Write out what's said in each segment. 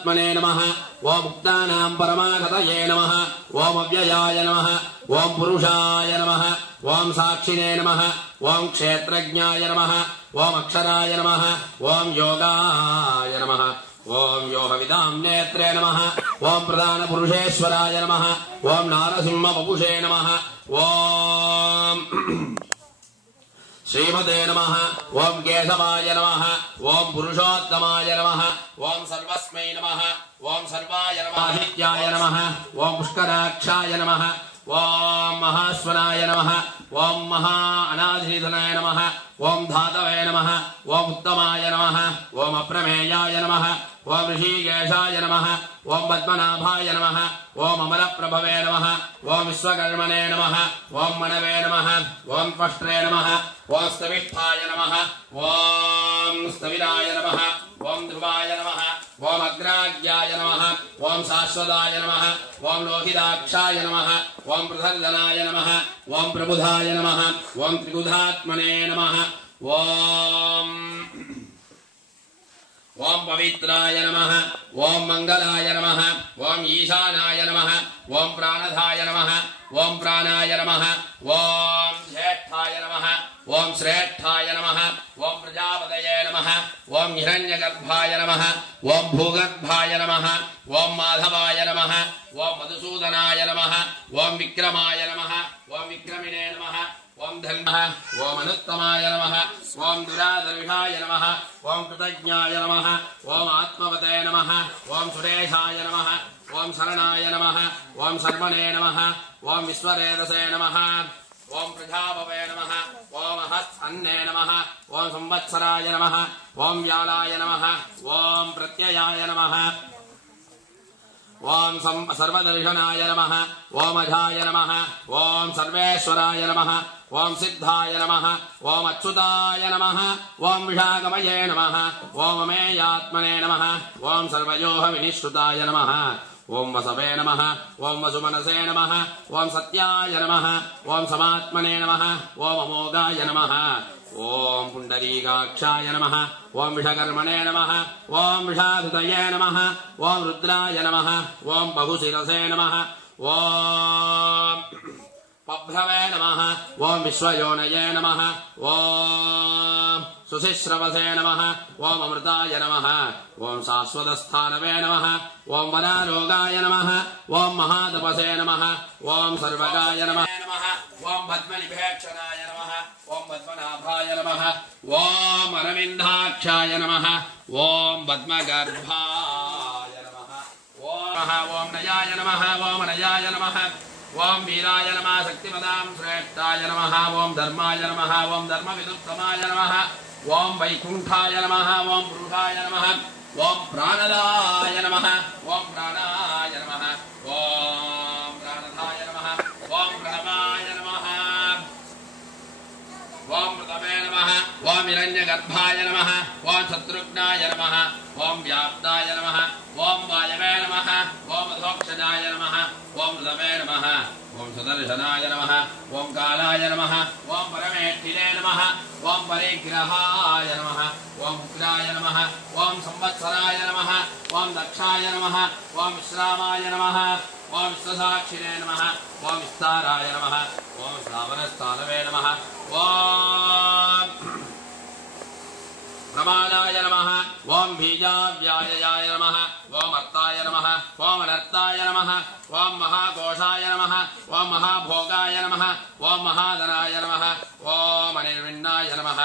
परमात्मने नमः ओम मुक्तानां परमागतये नमः ओम अव्ययाय नमः ओम पुरुषाय नमः ओम साक्षिणे नमः ओम क्षेत्रज्ञाय नमः ओम अक्षराय नमः ओम योगाय नमः ओम योगविदां नेत्रे नमः ओम प्रधान पुरुषेश्वराय नमः ओम नारसिंह वपुषे नमः ओम श्रीमते नमः ओम केशवाय नमः ओम पुरुषोत्तमाय नमः ओम सर्वस्मै नमः ओम सर्वाय नमः आदित्याय नमः ओम पुष्कराक्षाय नमः ओम महास्वनाय नमः ओम महा अनाधिनिधनाय नमः ओम धातवे नमः ओम उत्तमाय नमः ओम अप्रमेयाय नमः ओम ऋषिकेशाय नमः ओम पद्मनाभाय नमः ओम अमलप्रभवे नमः ओम विश्वकर्मणे नमः ओम मनवे नमः ओम त्वष्ट्रे नमः ओम स्तविष्ठाय नमः ओम स्तविराय नमः ओम ध्रुवाय नमः ओम अग्राज्ञाय नमः ओम शाश्वताय नमः ओम लोहिताक्षाय नमः ओम प्रधर्धनाय नमः ओम प्रबुधाय नमः ओम त्रिबुधात्मने नमः ओम पवित्राय नमः ओम मंगलाय नमः ओम ईशानाय नमः ओम प्राणधाय नमः ओम प्राणाय नमः ओम ज्येष्ठाय नमः ओम श्रेष्ठाय नमः ओम प्रजापतये नमः ओम हिरण्यगर्भाय नमः ओम भूगर्भाय नमः ओम माधवाय नमः ओम मधुसूदनाय नमः ओम विक्रमाय नमः ओम विक्रमिणे नमः ओम धन्मः ओम अनुत्तमाय नमः ओम दुरादर्शाय नमः ओम कृतज्ञाय नमः ओम आत्मवते नमः ओम सुरेशाय नमः ओम शरणाय नमः ओम शर्मणे नमः ओम विश्वरेदसे नमः ओम प्रजापवे नमः ओम हस्न्ने नमः ओम संवत्सराय नमः ओम व्यालाय नमः ओम प्रत्ययाय नमः ओम सर्वदर्शनाय नमः ओम अजाय नमः ओम सर्वेश्वराय नमः ओम सिद्धाय नमः ओम अच्युताय नमः ओम विशाखमये नमः ओम अमेयात्मने नमः ओम सर्वयोः विनिश्रुताय नमः ओम वसवे नमः ओम वसुमनसे नमः ओम सत्याय नमः ओम समात्मने नमः ओम अमोघाय नमः ओम पुंडरीकाक्षाय नमः ओम विषकर्मणे नमः ओम विषाधुतये नमः ओम रुद्राय नमः ओम बहुशिरसे नमः ओम पभ्रवे नमः ओम विश्वयोनये नमः ओम सुशिश्रवसे नमः ओम अमृताय नमः ओम शाश्वतस्थानवे नमः ओम वनारोगाय नमः ओम महातपसे नमः ओम सर्वगाय नमः ओम पद्मनिभेक्षणाय नमः ओम पद्मनाभाय नमः ओम अरविन्दाक्षाय नमः ओम पद्मगर्भाय नमः ओम नयाय नमः ओम नयाय नमः ओम वीराय नमः शक्तिपदां श्रेष्ठाय नमः ओम धर्माय नमः ओम धर्मविदुत्तमाय नमः ओम वैकुंठाय नमः ओम पुरुषाय नमः ओम प्राणदाय नमः ओम प्राणाय नमः ओम प्राणदाय नमः ओम प्रणवाय नमः ओम प्रथमे नमः ओम हिरण्यगर्भाय नमः ओम शत्रुघ्नाय नमः ओम व्याप्ताय नमः ओम वायवे नमः ओम अधोक्षजाय नमः ओम ऋतवे नमः ओम सुदर्शनाय नमः ओम कालाय नमः ओम परमेष्ठिने नमः ओम परिग्रहाय नमः ओम उग्राय नमः ओम संवत्सराय नमः ओम दक्षाय नमः ओम विश्रामाय नमः ओम विश्वसाक्षिणे नमः ओम विस्ताराय नमः ओम श्रावणस्थानवे नमः ओम प्रमादाय नमः ओम बीजाव्याययाय नमः ओम अर्ताय नमः ओम अनर्ताय नमः ओम महाकोशाय नमः ओम महाभोगाय नमः ओम महाधनाय नमः ओम अनिर्विण्णाय नमः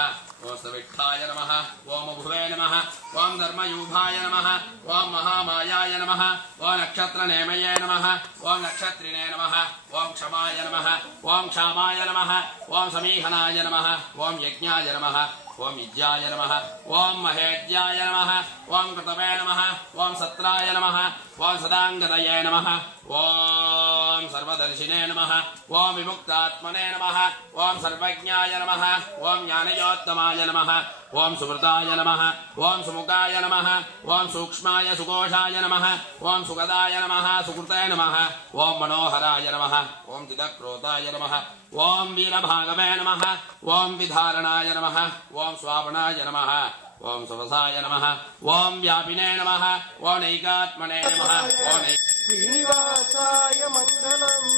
ओम सविष्ठाय नमः ओम भुवे नमः ओम धर्मयूभाय नमः ओम महामायाय नमः ओम नक्षत्रनेमये नमः ओम नक्षत्रिणे नमः ओम क्षमाय नमः ओम क्षामाय नमः ओम समीहनाय नमः ओम यज्ञाय नमः ओम युज्याय नमः ओम महेज्याय नमः ओम कृतवे नमः ओम सत्राय नमः ओम सदांगतये नमः ओम सर्वदर्शिने नमः ओम विमुक्तात्मने नमः ओम सर्वज्ञाय नमः ओम ज्ञानयोत्तमाय नमः ओम सुमृताय नमः ओम सुमुखाय नमः ओम सूक्ष्माय सुकोशाय नमः ओम सुगदाय नमः सुकृते नमः ओम मनोहराय नमः ओम चिदक्रोताय नमः ओम वीरभागवे नमः ओम विधारणाय नमः ओम स्वापनाय नमः ओम सुवसाय नमः ओम व्यापिने नमः ओम नैकात्मने नमः ओम श्रीनिवासाय मङ्गलम्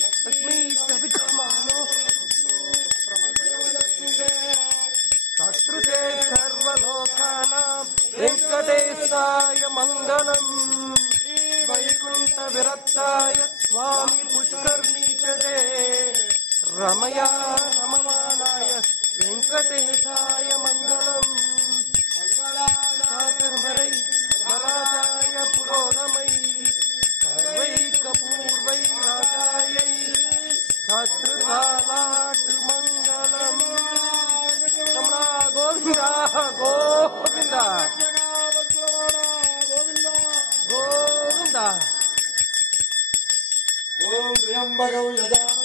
लक्ष्मी विद्यमानो शत्रुते सर्वलोकानां वेङ्कटेशाय मङ्गलम् वैकुण्ठविरक्ताय स्वामी पुष्कर्णीचरे रमया रममानाय वेङ्कटेशाय मङ्गलम् मंगलाय वराजाय पुरोगमै सर्वैकपूर्वै राजायै शत्रुकालाट् मङ्गलम् रमणा गोविन्द गोविन्द गोविन्द ओम त्र्यंबकं यजामहे